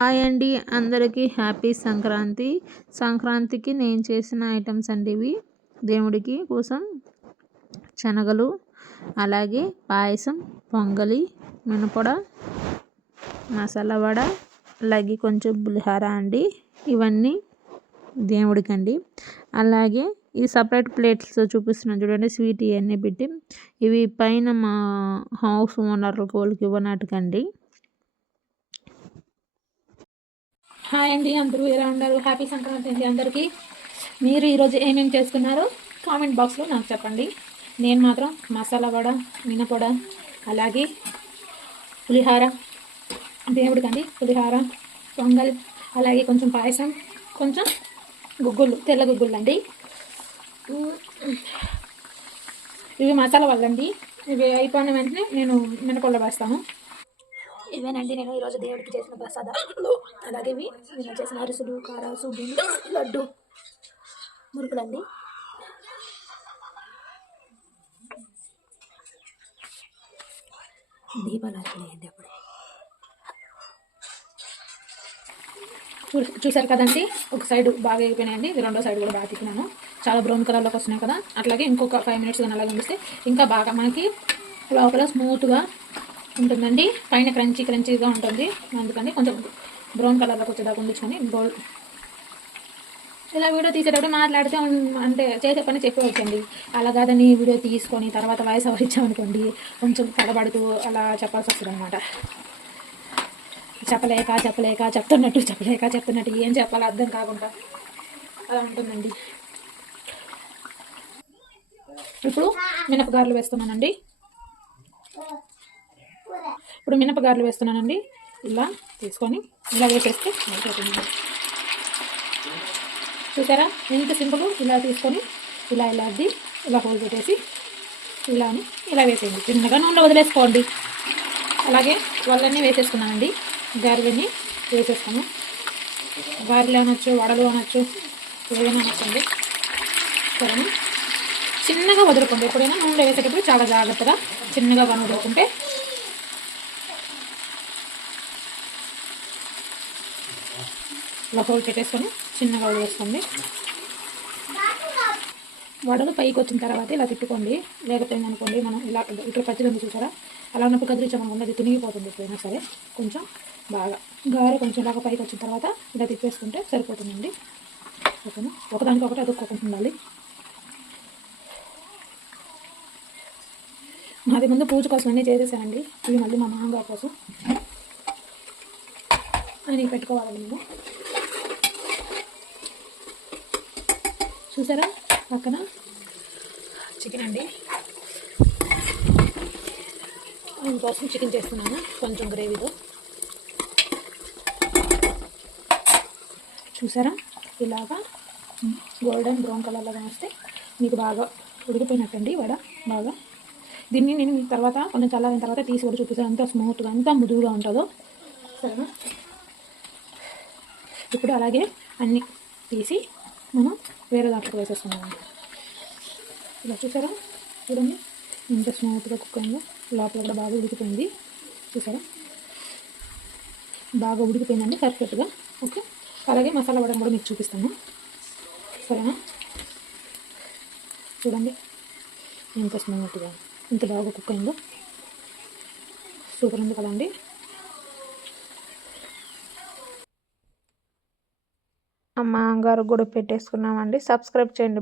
Hi అండి, అందరికీ happy Sankranti. సంక్రాంతికి నేను చేసిన ఐటమ్స్ అండి ఇవి. దేవుడికి కోసం శనగలు, అలాగే పాయసం, పొంగలి, మినపొడ, మసాలా వడ, అలాగే కొంచెం పులిహార అండి. ఇవన్నీ దేవుడికి అండి. అలాగే ఈ సపరేట్ ప్లేట్స్ చూపిస్తున్నాను చూడండి, స్వీట్ ఇవన్నీ పెట్టి. ఇవి పైన మా హౌస్ ఓనర్లకు వాళ్ళకి ఇవ్వనాటికండి. హాయ్ అండి, అందరూ ఎలా ఉన్నారు? హ్యాపీ సంక్రాంతి అండి అందరికీ. మీరు ఈరోజు ఏమేమి చేసుకున్నారో కామెంట్ బాక్స్లో నాకు చెప్పండి. నేను మాత్రం మసాలా వడ, మినపొడ, అలాగే పులిహార, దేవుడికండి పులిహార, పొంగల్, అలాగే కొంచెం పాయసం, కొంచెం గుగ్గులు, తెల్ల గుగ్గులు అండి. ఇవి మసాలా వల్లండి. ఇవి అయిపోయిన వెంటనే నేను మినపొడ వేస్తాను. ఇవేనండి నేను ఈరోజు దేవుడికి చేసిన ప్రసాదాలు. అలాగే ఇవి నేను చేసిన అరిసెలు, కారాసు, బిందు, లడ్డు, మురుకులండి. దీపాలు ఆరిపోయాయండి అప్పుడే. చూసారు కదండి, ఒక సైడ్ బాగా అయిపోయినాయండి. ఇది రెండో సైడ్ కూడా బాగా తిప్పినాను. చాలా బ్రౌన్ కలర్లోకి వస్తున్నాయి కదా. అట్లాగే ఇంకొక 5 minutes కానీ అలాగే ఉండిస్తే ఇంకా బాగా మనకి లోపల స్మూత్గా ఉంటుందండి. పైన క్రంచీగా ఉంటుంది. అందుకని కొంచెం బ్రౌన్ కలర్లోకి వచ్చేదాకా ఉండించుకొని గోల్డ్ ఇలా వీడియో తీసేటప్పుడు మాట్లాడితే అంటే చేసే పని చెప్పవచ్చండి. అలా కాదని వీడియో తీసుకొని తర్వాత వాయిస్ ఓవర్ ఇచ్చామనుకోండి, కొంచెం తడబడుతూ అలా చెప్పాల్సి వస్తుంది అనమాట. చెప్పలేక చెప్తున్నట్టు ఏం చెప్పాలో అర్థం కాకుండా అలా ఉంటుందండి. ఇప్పుడు మినపగారెలు వేస్తున్నానండి. ఇలా తీసుకొని ఇలా వేసేస్తే అయిపోతుంది. చూసారా ఎంత సింపుల్. ఇలా తీసుకొని ఇలా అద్ది ఇలా హోల్ పెట్టేసి ఇలా వేసేయండి. చిన్నగా నూనెలో వదిలేసుకోండి. అలాగే వాళ్ళన్నీ వేసేసుకున్నానండి. గారెలన్నీ వేసేస్తాను. గారెలు అనొచ్చు, వడలు అనొచ్చు, ఏదైనా అనొచ్చండి. సరేనా, చిన్నగా వదులుకోండి. ఎప్పుడైనా నూనెలో వేసేటప్పుడు చాలా జాగ్రత్తగా చిన్నగా వదులుకుంటే ఇలా హోల్ పెట్టేసుకొని చిన్నగా వదిలేసుకోండి. వడలు పైకి వచ్చిన తర్వాత ఇలా తిప్పుకోండి. లేకపోయింది అనుకోండి, మనం ఇక్కడ పచ్చిగా ఉంది చూసారా, అలా ఉన్నప్పుడు కదిలించామనుకోండి అది తునిగిపోతుంది. ఎప్పుడైనా సరే కొంచెం బాగా గారె కొంచెం బాగా పైకి వచ్చిన తర్వాత ఇలా తిప్పేసుకుంటే సరిపోతుందండి. ఓకేనా, ఒకదానికొకటి అదుక్కోకుండా ఉండాలి. నాది ముందు పూజ కోసం అన్నీ చేసేసానండి. ఇవి మళ్ళీ మా మామగారి కోసం అని పెట్టుకోవాలండి. మేము చూసారా పక్కన చికెన్ అండి. దీనికోసం చికెన్ చేస్తున్నాను కొంచెం గ్రేవీతో. చూసారా ఇలాగా గోల్డెన్ బ్రౌన్ కలర్లో వస్తే మీకు బాగా ఉడికిపోయినట్టండి వడ. బాగా దీన్ని నేను తర్వాత కొంచెం చల్లారిన తర్వాత తీసి కూడా చూపిస్తాను. ఎంత స్మూత్గా ఎంత మృదువుగా ఉంటుందో. సరేనా, ఇప్పుడు అలాగే అన్నీ తీసి మనం వేరే దాంట్లో వేసేస్తున్నామండి. ఇలా చూసారా, చూడండి ఎంత స్మూత్గా కుక్ అయిందో. లోపల కూడా బాగా ఉడికిపోయింది. చూసారా, బాగా ఉడికిపోయిందండి పర్ఫెక్ట్గా. ఓకే, అలాగే మసాలా వడం కూడా మీకు చూపిస్తాను. సరేనా, చూడండి ఎంత స్మూత్గా ఎంత బాగా కుక్ అయిందో. సూపర్ ఉంది కదండి. అమ్మ గారు కూడా పెట్టేసుకున్నామండి. సబ్స్క్రైబ్ చేయండి.